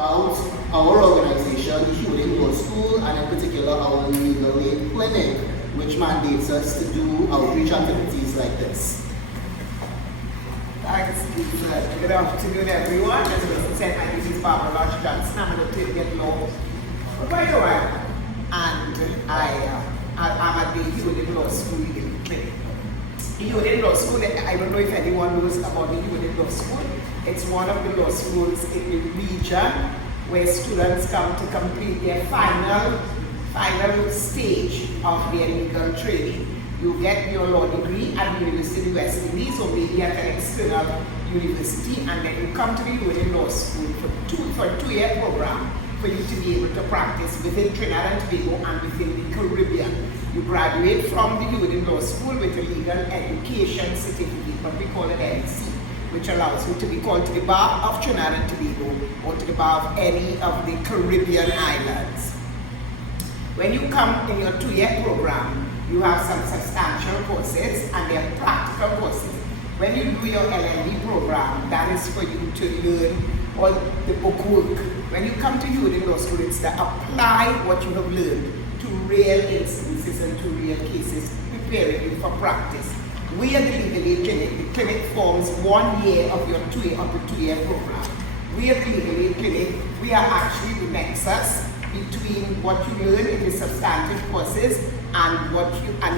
about our organization, the Hugh Wooding Law School, and in particular our legal aid clinic, which mandates us to do outreach activities like this. Thanks, Lisa. Good afternoon, everyone. As Lisa said, my name is Barbara Lodge Johnson. I'm an Trinidad Law for quite a while, and I'm at the Hugh Wooding Law School legal clinic. The Hugh Wooding Law School, I don't know if anyone knows about the Hugh Wooding Law School. It's one of the law schools in the region where students come to complete their final stage of their legal training. You get your law degree at the University of West Indies or maybe at an external university, and then you come to the Hugh Wooding Law School for a two-year program for you to be able to practice within Trinidad and Tobago and within the Caribbean. You graduate from the Hugh Wooding Law School with a legal education certificate, what we call an LEC, which allows you to be called to the bar of Trinidad and Tobago or to the bar of any of the Caribbean islands. When you come in your two-year program, you have some substantial courses and they are practical courses. When you do your LLB program, that is for you to learn all the book work. When you come to Hugh Wooding Law School, it's to apply what you have learned to real instances and to real cases, preparing you for practice. We are the legal aid clinic. The clinic forms 1 year of your two-year program. We are the legal aid clinic. We are actually the nexus between what you learn in the substantive courses and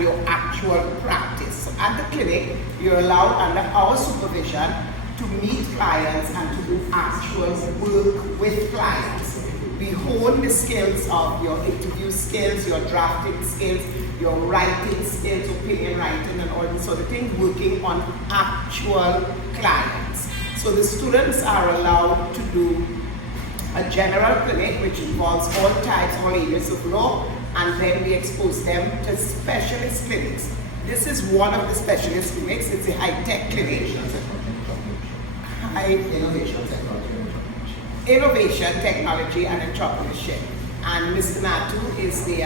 your actual practice. So at the clinic, you're allowed under our supervision to meet clients and to do actual work with clients. We hone the skills of your interview skills, your drafting skills, your writing skills, opinion writing and all these sort of things, working on actual clients. So the students are allowed to do a general clinic which involves all types, all areas of law, and then we expose them to specialist clinics. This is one of the specialist clinics. It's a high-tech clinic. Innovation, technology, and entrepreneurship. And Mr. Natu is the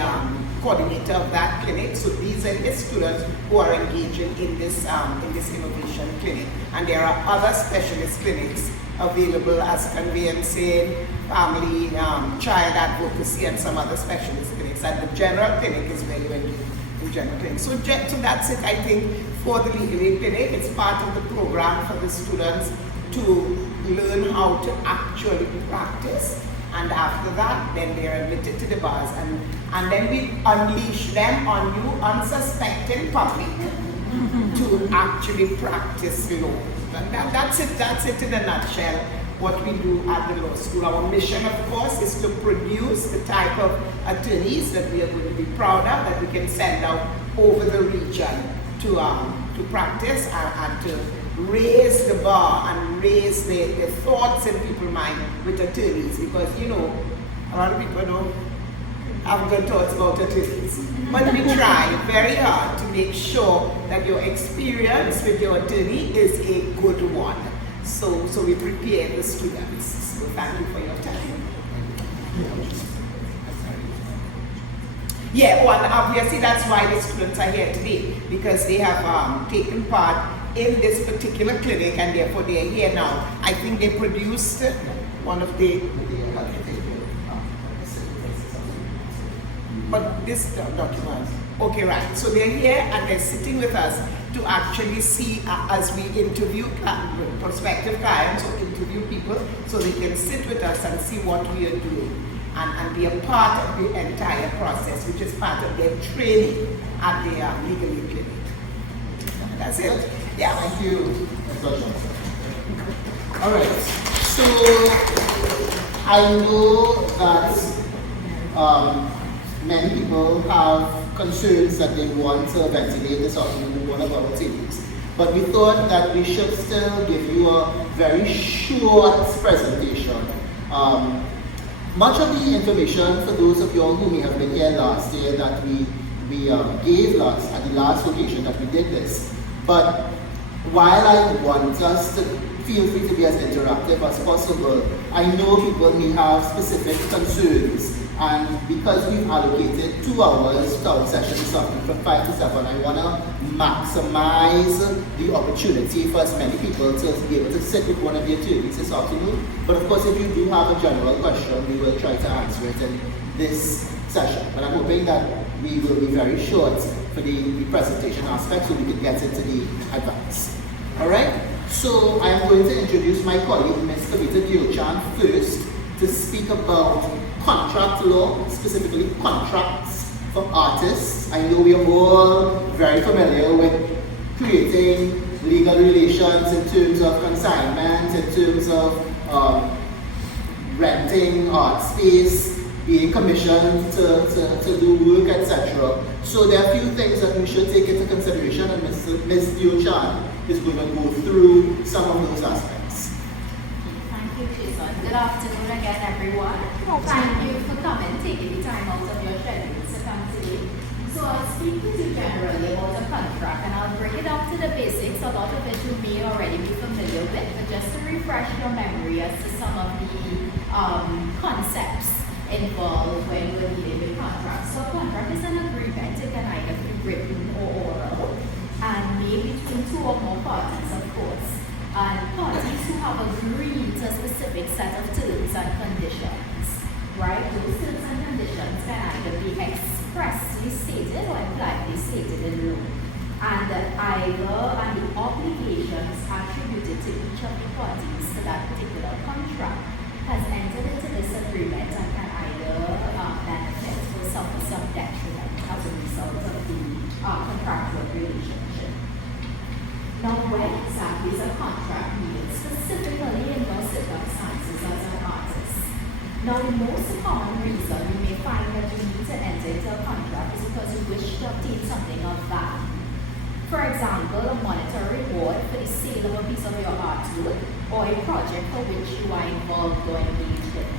coordinator of that clinic. So these are the students who are engaging in this innovation clinic. And there are other specialist clinics available as conveyancing, family, child advocacy, and some other specialist clinics. And the general clinic is where you engage in general clinic. So that's it, I think, for the legal aid clinic. It's part of the program for the students to learn how to actually practice, and after that then they're admitted to the bars, and then we unleash them on you unsuspecting public to actually practice law. That's it in a nutshell, what we do at the law school. Our mission, of course, is to produce the type of attorneys that we are going to be proud of, that we can send out over the region to practice and to raise the bar and raise the thoughts in people's mind with attorneys, because a lot of people don't have good thoughts about attorneys. But we try very hard to make sure that your experience with your attorney is a good one. So we prepare the students. So thank you for your time. Yeah, and obviously that's why the students are here today, because they have taken part in this particular clinic and therefore they are here now. I think they produced one of the, but this document, okay, right. So they're here and they're sitting with us to actually see as we interview prospective clients or interview people, so they can sit with us and see what we are doing and be a part of the entire process, which is part of their training at the legal aid clinic. That's it. Yeah. Thank you. All right. So I know that many people have concerns that they want to ventilate this argument in one of our tables, but we thought that we should still give you a very short presentation. Much of the information for those of you all who may have been here last year that we gave at the last occasion that we did this. But while I want us to feel free to be as interactive as possible. I know people may have specific concerns, and because we've allocated 2 hours to our session this afternoon from 5 to 7, I want to maximize the opportunity for as many people to be able to sit with one of the attorneys this afternoon. But of course, if you do have a general question, we will try to answer it in this session. But I'm hoping that we will be very short for the presentation aspect so we can get into the advance. Alright? So I'm going to introduce my colleague, Ms. Kavita Diochan, first to speak about contract law, specifically contracts for artists. I know we are all very familiar with creating legal relations in terms of consignment, in terms of renting art space, being commissioned to do work, etc. So there are a few things that we should take into consideration, and Ms. Diochan is going to go through some of those aspects. Thank you, Jason. Good afternoon again, everyone. Thank you for coming, taking the time out of your schedules to come today. So I'll speak to you generally about the contract, and I'll bring it up to the basics. A lot of it you may already be familiar with, but just to refresh your memory as to some of the concepts involved when we're dealing with contracts. So a contract is an agreement. It can either be written or oral, and made between 2 or more parties, of course. And parties who have agreed to a specific set of terms and conditions, right? Those terms and conditions can either be expressly stated or impliedly stated in law. And the obligations attributed to each of the parties to that particular contract has entered into this agreement and can either benefit or suffer some detriment as a result of the contractual relationship. Now, when exactly is a contract needed, specifically in those circumstances as an artist? Now, the most common reason you may find that you need to enter into a contract is because you wish to obtain something of value. For example, a monetary reward for the sale of a piece of your artwork or a project for which you are involved or engaged in.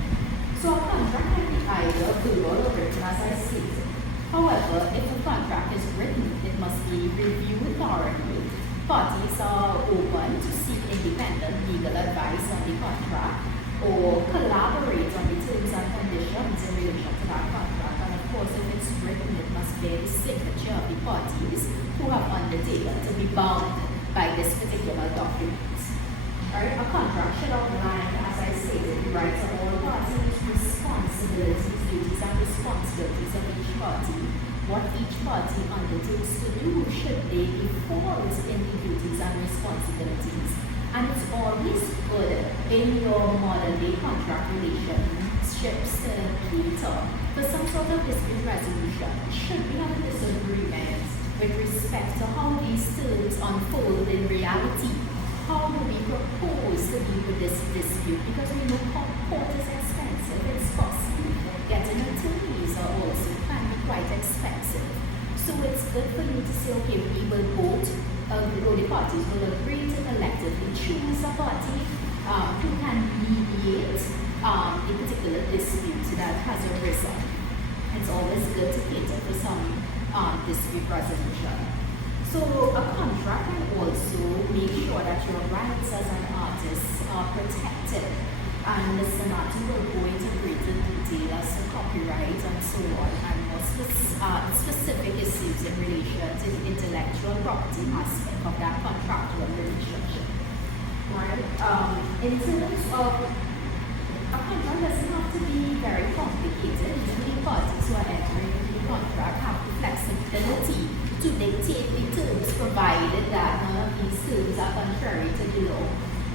So a contract can be either verbal or written, as I stated. However, if a contract is written, it must be reviewed thoroughly. Parties are open to seek independent legal advice on the contract or collaborate on the terms and conditions in relation to that contract. And of course, if it's written, it must bear the signature of the parties who have undertaken to be bound by this particular document. Right? A contract should outline, as I stated, the rights of all parties, responsibilities, duties, and responsibilities of each party, what each party undertakes to do should they be falls in the duties and responsibilities. And it's always good in your modern day contract relationships later for some sort of dispute resolution. Should we have a disagreement with respect to how these terms unfold in reality? How do we propose to deal with this dispute? Because we know court is expensive, it's costly. Getting attorneys are also can be quite expensive. So it's good for you to say, okay, we will vote, the parties will agree to collectively choose a party who can mediate a particular dispute that has arisen. It's always good to cater for some dispute resolution. So a contract can also make sure that your rights as an artist are protected. And the Senate will go into greater detail as to copyright and so on, and more specific issues in relation to the intellectual property aspect of that contractual relationship. Right? In terms of a contract doesn't have to be very complicated. Usually parties who are entering into the contract have the flexibility to dictate the terms, provided that none of these terms are contrary to the law,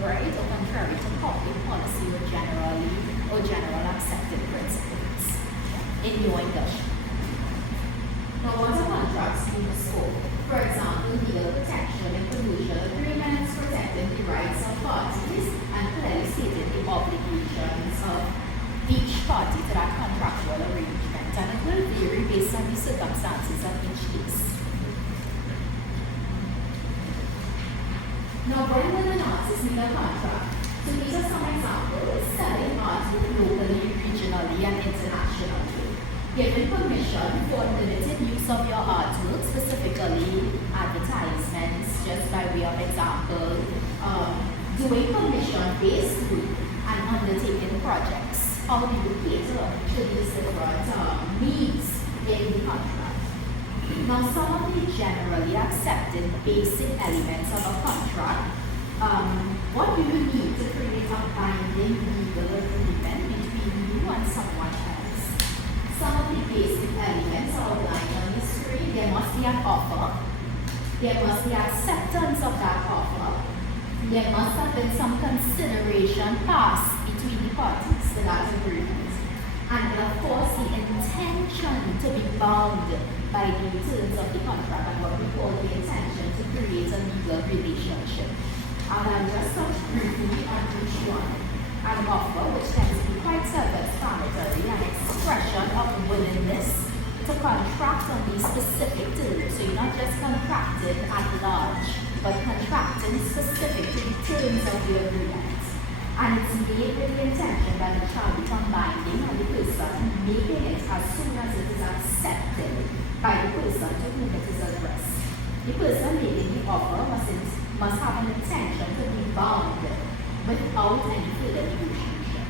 right, or contrary to public policy or general accepted principles in your industry. Now, what are contracts used for? For example, legal protection and commercial agreements protecting the rights of parties and clearly stating the obligations of each party to that contractual arrangement, and it will vary based on the circumstances of each case. Now, when will an artist need a contract? So these are some examples: selling artwork locally, regionally, and internationally. Giving permission for limited use of your artwork, specifically advertisements, just by way of example, doing commission-based work and undertaking projects. How do you cater to these different needs in the contract? Now, some of the generally accepted basic elements of a contract, what do you need to create a binding legal agreement between you and someone else? Some of the basic elements outlined on the screen. There must be an offer. There must be acceptance of that offer. There must have been some consideration passed between the parties to that agreement. And of course, the intention to be bound by the terms of the contract and what we call the intention to create a legal relationship. And I'll just touch briefly on each one. An offer, which tends to be quite self-explanatory, an expression of willingness to contract on these specific terms. So you're not just contracting at large, but contracting specific to the terms of the agreement. And it's made with the intention that it shall become binding on the person making it as soon as it is accepted by the person to whom it is addressed. The person making the offer must have an intention to be bound without any further negotiation.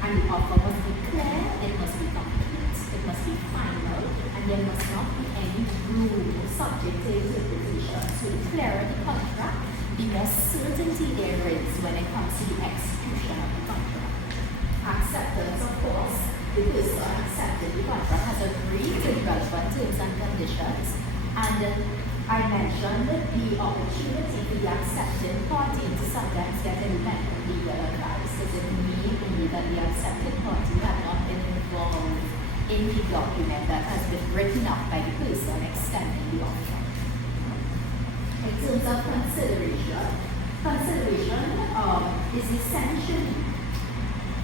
And the offer must be clear, it must be complete, it must be final, and there must not be any room subject to interpretation. So the clearer the contract, the more certainty there is when it comes to the execution of the contract. Acceptance, of course, the person accepted the contract has agreed to the relevant terms and conditions, and I mentioned the opportunity for the accepting party to sometimes get independent legal advice, because it may be that the accepted party had not been involved in the document that has been written up by the person extending the offer. In terms of consideration is essentially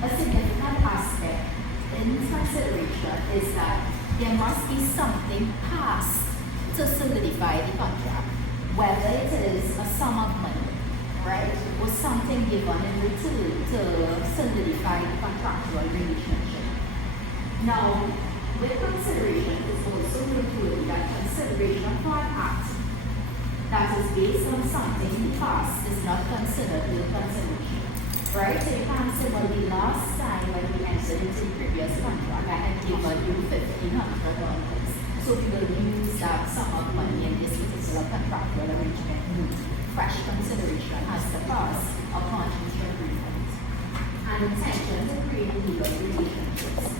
a significant aspect in consideration is that there must be something passed to solidify the contract, whether it is a sum of money, right, or something given in return to solidify the contractual relationship. Now, with consideration, it's also noteworthy that consideration for an act that is based on something in the past is not considered real consideration, right? So you can't say, well, the last time when we entered into the previous contract, I had given you $1,500. So we will use that sum of money in this particular contractual arrangement. Fresh consideration has to pass upon each agreement. And intention to create legal relationships.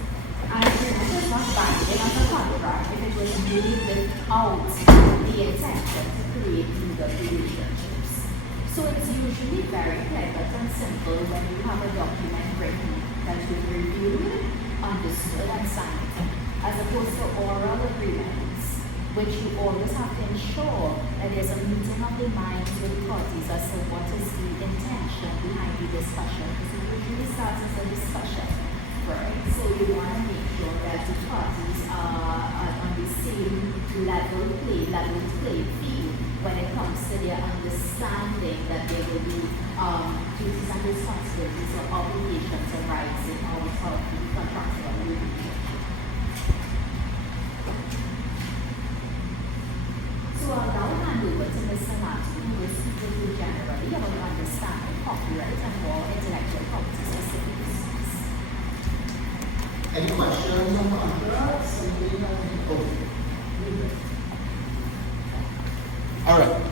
And agreement is not binding as a contract if it was made without the intention to create legal relationships. So it's usually very clever and simple when you have a document written that you've reviewed, understood, and signed, as opposed to oral agreements, which you always have to ensure that there's a meeting of the minds with the parties as to what is the intention behind the discussion, because it usually starts as a discussion, right? So you want to make sure that the parties are on the same level playing field when it comes to their understanding that there will be duties and responsibilities or obligations arising out of the contractual relationship. So I'll now hand over to Mr. Martin, who will speak with you generally about understanding copyright and more intellectual property specifics. Any questions on contracts? Alright.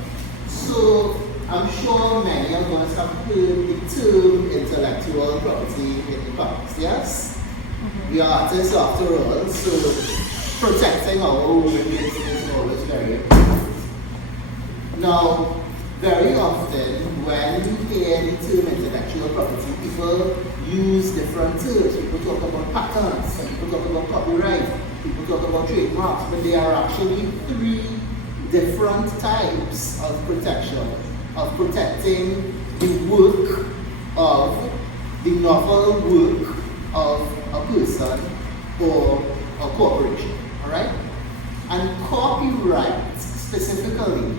So I'm sure many of us have heard the term intellectual property in the past, yes? Mm-hmm. We are artists after all, so protecting our own images is always very important. Now, very often when we hear the term intellectual property, people use different terms. People talk about patents, and people talk about copyright, people talk about trademarks, but there are actually three different types of protection, of protecting the work of, the novel work of a person or a corporation, all right? And copyright specifically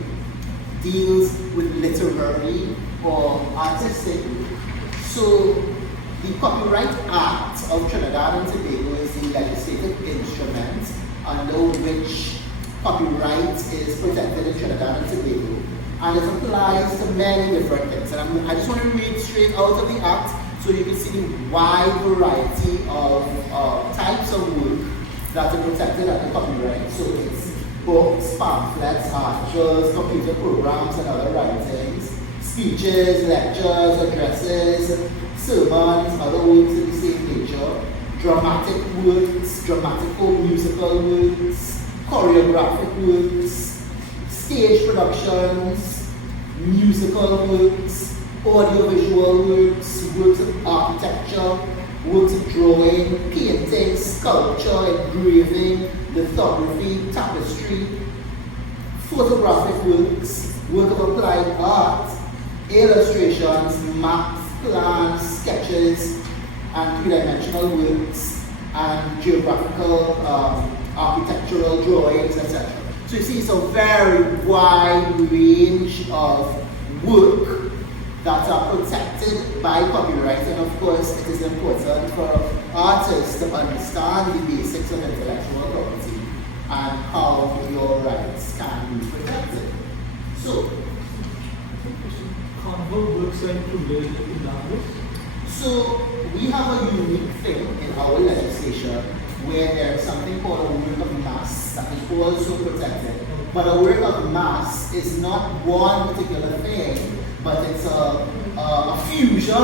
deals with literary or artistic work. So the Copyright Act of Trinidad and Tobago is the legislative instrument under which copyright is protected in Trinidad and Tobago, and it applies to many different things. And I just want to read straight out of the Act so you can see the wide variety of types of work that are protected under copyright. So it's books, pamphlets, articles, computer programs and other writings, speeches, lectures, addresses, sermons, other works of the same nature, dramatic works, dramatic or musical works, choreographic works, stage productions, musical works, audiovisual works, works of architecture, works of drawing, painting, sculpture, engraving, lithography, tapestry, photographic works, work of applied art, illustrations, maps, plans, sketches, and three-dimensional works, and geographical, architectural drawings, etc. So you see, it's a very wide range of work that are protected by copyright, and of course it is important for artists to understand the basics of intellectual property and how your rights can be protected. So, carnival works are included in that list? So we have a unique thing in our legislation where there is something called a work of mass that is also protected. But a work of mass is not one particular thing, but it's a fusion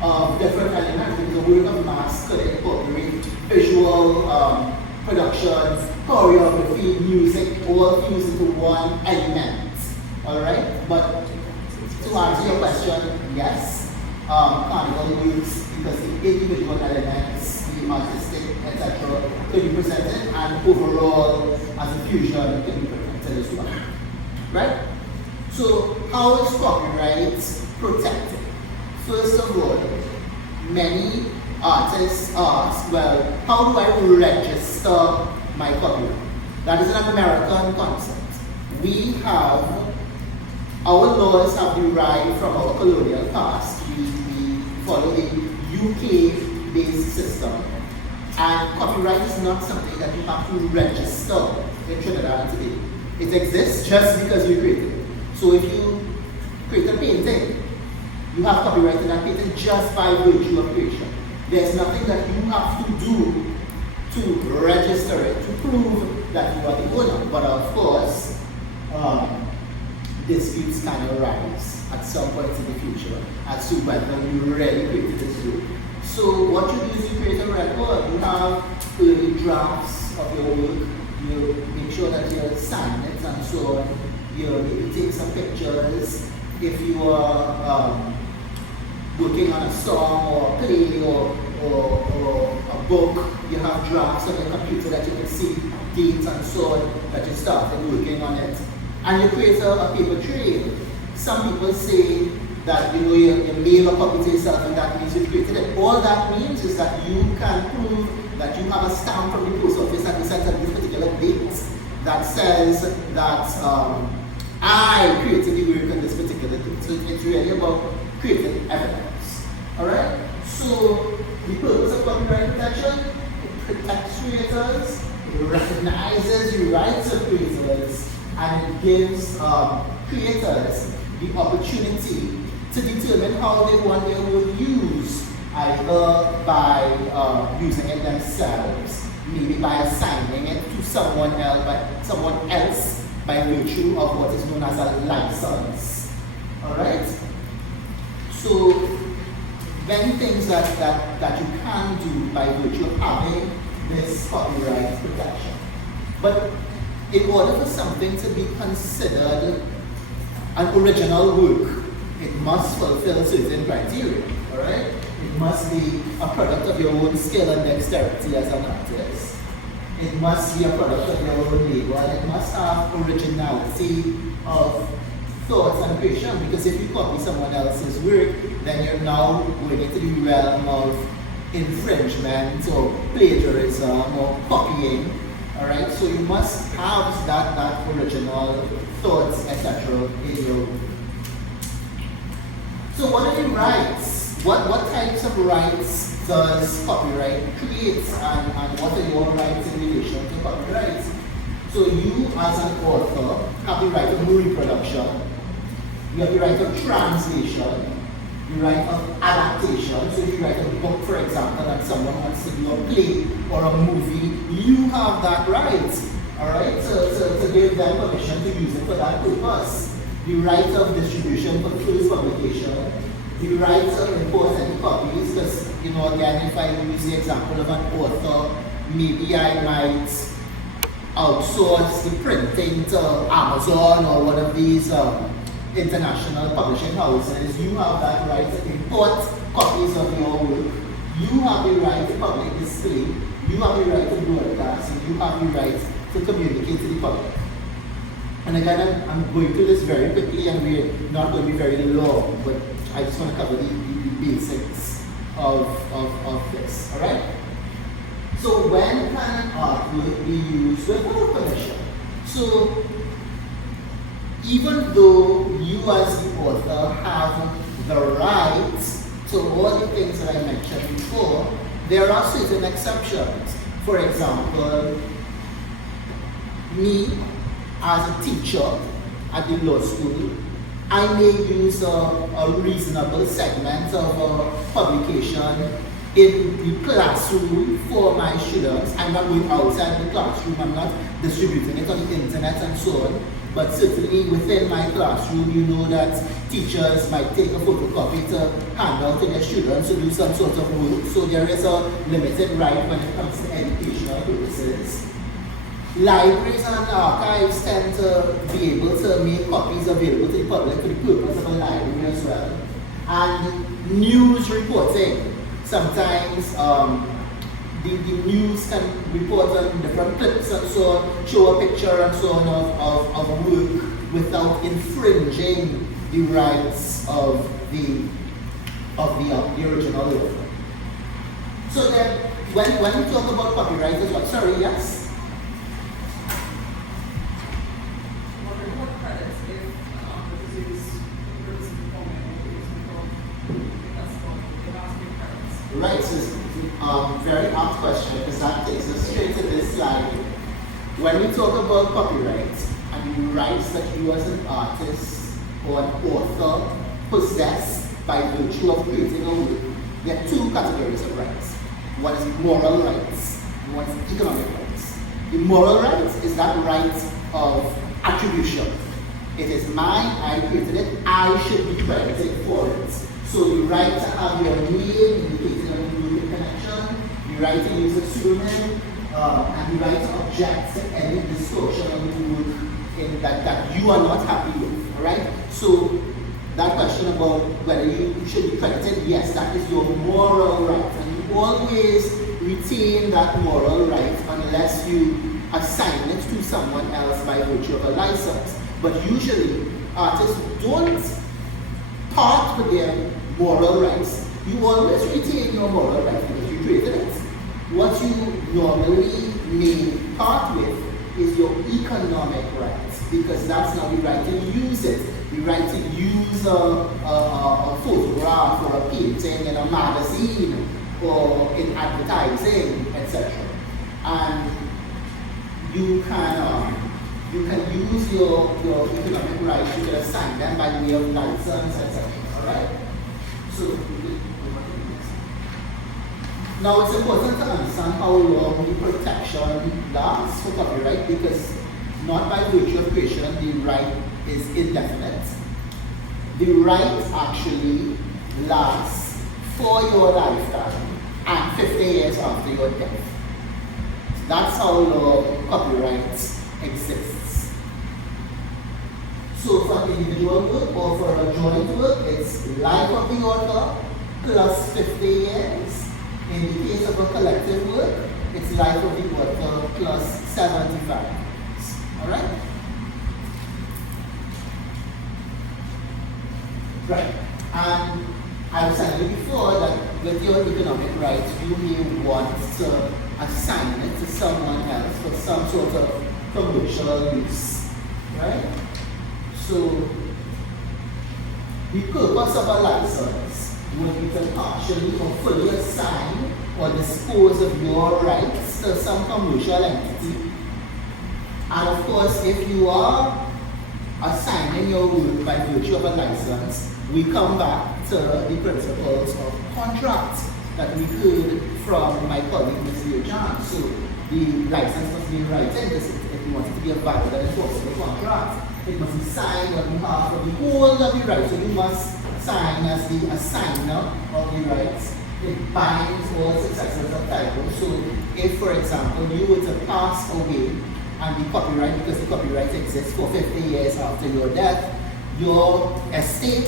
of different elements. Because a work of mass could incorporate visual production, choreography, music, all fused into one element. Alright? But to answer your question, yes, carnival works because the individual elements, the artistic, etc., can be presented, and overall, as a fusion, can be presented as well. Right? So, how is copyright protected? First of all, many artists ask, well, how do I register my copyright? That is an American concept. We have, our laws have derived from our colonial past. We follow the UK-based system. And copyright is not something that you have to register in Trinidad and Tobago. It exists just because you created it. So if you create a painting, you have copyright in that painting just by virtue of creation. There's nothing that you have to do to register it, to prove that you are the owner. But of course, disputes can arise at some point in the future as to whether you really created this work. So what you do is you create a record. You have early drafts of your work. You make sure that you sign it and so on. You maybe take some pictures. If you are working on a song or a play or a book, you have drafts on your computer that you can see dates and so on that you started working on it. And you create a paper trail. Some people say that you mail a copy to yourself and that means you created it. All that means is that you can prove that you have a stamp from the post office that you sent at this particular date that says that I created the work on this particular date. So it's really about creating evidence. Alright? So the purpose of copyright protection, it protects creators, it recognizes the rights of creators, and it gives creators the opportunity to determine how they want their work used, either by using it themselves, maybe by assigning it to someone else by virtue of what is known as a license. Alright? So many things that you can do by virtue of having this copyright protection. But in order for something to be considered an original work, it must fulfill certain criteria, alright? It must be a product of your own skill and dexterity as an artist. It must be a product of your own labor, and it must have originality of thoughts and creation, because if you copy someone else's work, then you're now going into the realm of infringement or plagiarism or copying. Alright, so you must have that original thoughts, etc. in your work. So what are the rights? What types of rights does copyright create, and what are your rights in relation to copyright? So you as an author have the right of reproduction, you have the right of translation, the right of adaptation. So if you write a book, for example, that someone wants to do a play or a movie, you have that right, all right, to give them permission to use it for that purpose. The right of distribution for first publication, the right to import any copies, because, you know, again, if I use the example of an author, maybe I might outsource the printing to Amazon or one of these international publishing houses. You have that right to import copies of your work. You have the right to public display. You have the right to broadcast, and you have the right to communicate to the public. And again, I'm going through this very quickly, and we're not going to be very long, but I just want to cover the basics of this. All right. So when can an artwork be used without permission? So even though you as the author have the right to all the things that I mentioned before, there are certain exceptions. For example, me as a teacher at the law school, I may use a reasonable segment of a publication in the classroom for my students. I'm not going outside the classroom, I'm not distributing it on the internet and so on. But certainly within my classroom, you know that teachers might take a photocopy to hand out to their students to do some sort of work. So there is a limited right when it comes to educational purposes. Libraries and archives tend to be able to make copies available to the public for the purpose of a library as well. And news reporting. Sometimes the news can report on different clips and so on, show a picture and so on of work without infringing the rights of the original author. So then, when we talk about copyright as well, sorry, yes? Right, so very apt question, because that takes us straight to this slide. When we talk about copyright and the rights that you as an artist or an author possess by virtue of creating a work, there are two categories of rights. One is moral rights, and one is economic rights. The moral rights is that right of attribution. It is mine, I created it, I should be credited for it. So the right to have your name indicated on the music connection, the right to use a pseudonym, and the right to object to any distortion of the work in that you are not happy with. Alright? So that question about whether you should be credited, yes, that is your moral right. And you always retain that moral right unless you assign it to someone else by virtue of a license. But usually artists don't part with their moral rights. You always retain your moral rights because you created it. What you normally may part with is your economic rights, because that's not the right to use it. The right to use a photograph or a painting in a magazine or in advertising, etc. And you can use your economic rights, you can assign them by way of license, etc. Alright? So, now it's important to understand how long the protection lasts for copyright, because not by virtue of creation the right is indefinite. The right actually lasts for your lifetime and 50 years after your death. That's how long copyright exists. So for individual work or for a joint work, it's life of the author plus 50 years. In the case of a collective work, it's life of the author plus 75 years. Alright? Right. And I was telling you before that with your economic rights, you may want to assign it to someone else for some sort of commercial use. Right? So, the purpose of a license would be to partially or fully assign or dispose of your rights to some commercial entity. And of course, if you are assigning your work by virtue of a license, we come back to the principles of contract that we heard from my colleague, Mr. John. So the license must be in writing. If you want it to be a valid and enforceable contract, it must be signed on behalf of the whole of the rights. So you must sign as the assigner of the rights. It binds all successors of title. So if, for example, you were to pass away and the copyright, because the copyright exists for 50 years after your death, your estate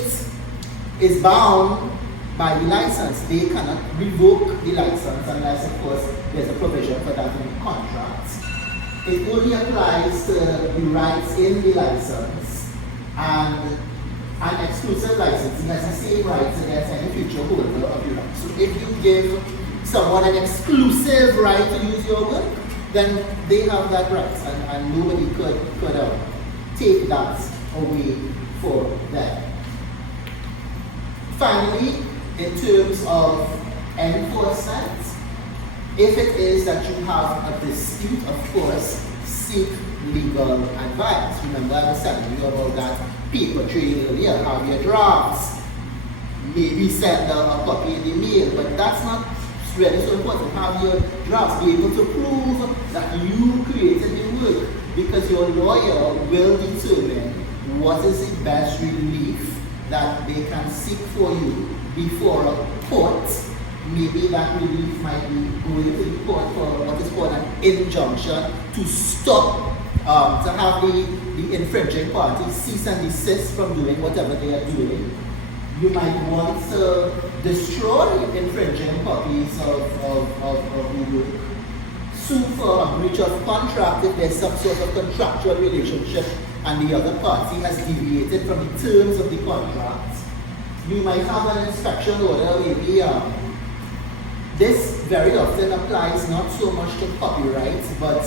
is bound by the license. They cannot revoke the license unless, of course, there's a provision for that in the contract. It only applies to the rights in the license, and an exclusive licensing has the same rights against any future holder of the right. So if you give someone an exclusive right to use your work, then they have that right, and nobody could take that away for them. Finally, in terms of enforcement, if it is that you have a dispute, of course, seek legal advice. Remember, I was telling you about that paper trail earlier. Have your drafts, maybe send a copy in the mail, but that's not really so important. Have your drafts, be able to prove that you created the work, because your lawyer will determine what is the best relief that they can seek for you before a court. Maybe that relief might be going to the court for what is called an injunction to stop, to have the infringing party cease and desist from doing whatever they are doing. You might want to destroy infringing copies of the work. Sue for a breach of contract if there's some sort of contractual relationship and the other party has deviated from the terms of the contract. You might have an inspection order, maybe. This very often applies not so much to copyright, but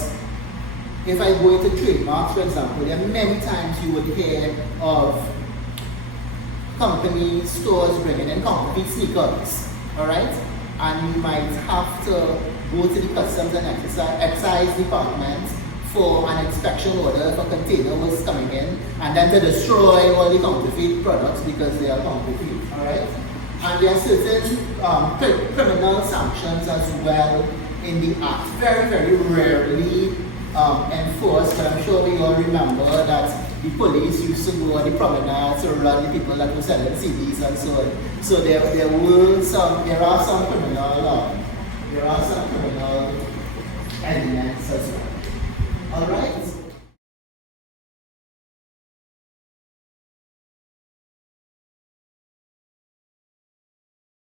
if I go into trademarks, for example, there are many times you would hear of companies, stores bringing in counterfeit sneakers, alright? And you might have to go to the Customs and Excise Department for an inspection order if a container was coming in, and then to destroy all the counterfeit products because they are counterfeit, alright? And there are certain criminal sanctions as well in the act. Very, very rarely enforced, but I'm sure we all remember that the police used to go on the promenade to run the people that were selling CDs and so on. So there are some criminal elements as well. All right.